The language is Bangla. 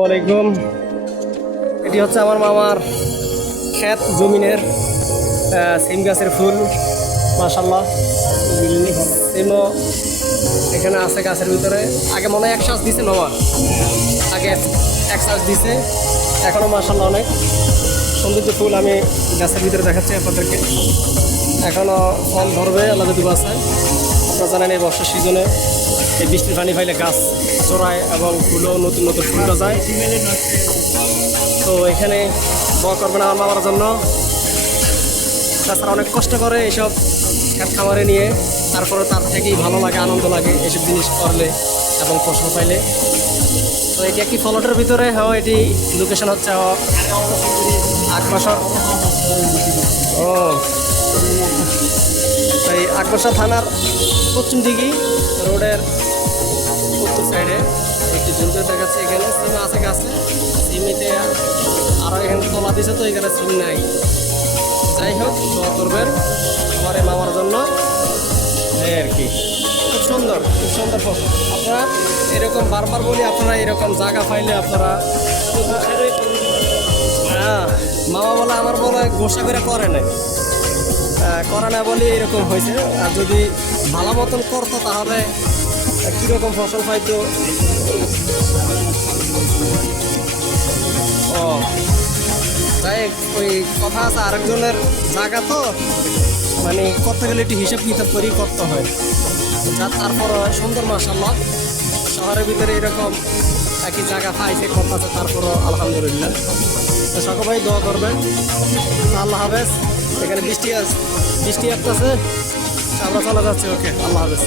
ওয়ালাইকুম এটি হচ্ছে আমার মামার ক্ষেত জমিনের সিম গাছের ফুল মাশাল্লাহ সিমও এখানে আছে গাছের ভিতরে। আগে মনে হয় এক শ্বাস দিছে মামা। আগে এক শ্বাস দিছে এখনও মাশাল্লাহ অনেক। সৌন্দর্য ফুল আমি গাছের ভিতরে দেখাচ্ছি আপনাদেরকে। এখনও ফল ধরবে, আল্লাহ যদি বাসায় আপনারা জানেন এই বর্ষার সিজনে এই বৃষ্টির পানি পাইলে গাছ জোড়ায় এবং ফুলও নতুন নতুন ফুল যায়। তো এখানে দোয়া করবেন আমার জন্য। তাছাড়া অনেক কষ্ট করে এইসব খেত খামারে নিয়ে তারপরে তার থেকেই ভালো লাগে, আনন্দ লাগে এইসব জিনিস করলে এবং ফসল পাইলে। তো এটি একটি ফলটের ভিতরে হ্যাঁ এটি লোকেশন হচ্ছে আকবাসর ও। এই আকবাসা থানার পশ্চিম দিকে রোডের উত্তর সাইডে একটি ঝুলতে দেখাচ্ছে এখানে সিম আছে গাছে। সিমিতে আরও এখানে তলা দিছে তো, এখানে সিম নাই। যাই হোক, দোয়া করবেন আমার এই মামার জন্য। এই আর কি। খুব সুন্দর খুব সুন্দর ফসল আপনারা এরকম বারবার বলি, আপনারা এরকম জায়গা পাইলে আপনারা হ্যাঁ মামা বলে আমার বলে গোসা করে করে নাই। আহ, করে না বলে এরকম হয়েছে। আর যদি ভালো মতন করতো তাহলে কীরকম ফসল পাইতো ও তাই ওই কথা আছে আরেকজনের জায়গা তো। মানে করতে গেলে একটু হিসাব কিতাব করেই করতে হয়। যা তারপর সুন্দর মাসাল্লাহ শহরের ভিতরে এরকম একই জায়গা পাইছে, কম আছে, তারপরও আলহামদুলিল্লাহ। তো ভাই দোয়া করবেন। আল্লাহ হাফেজ। এখানে বৃষ্টি আছে বৃষ্টি আসতেছে। আমরা চলে যাচ্ছি, ওকে। আল্লাহ হাফেজ।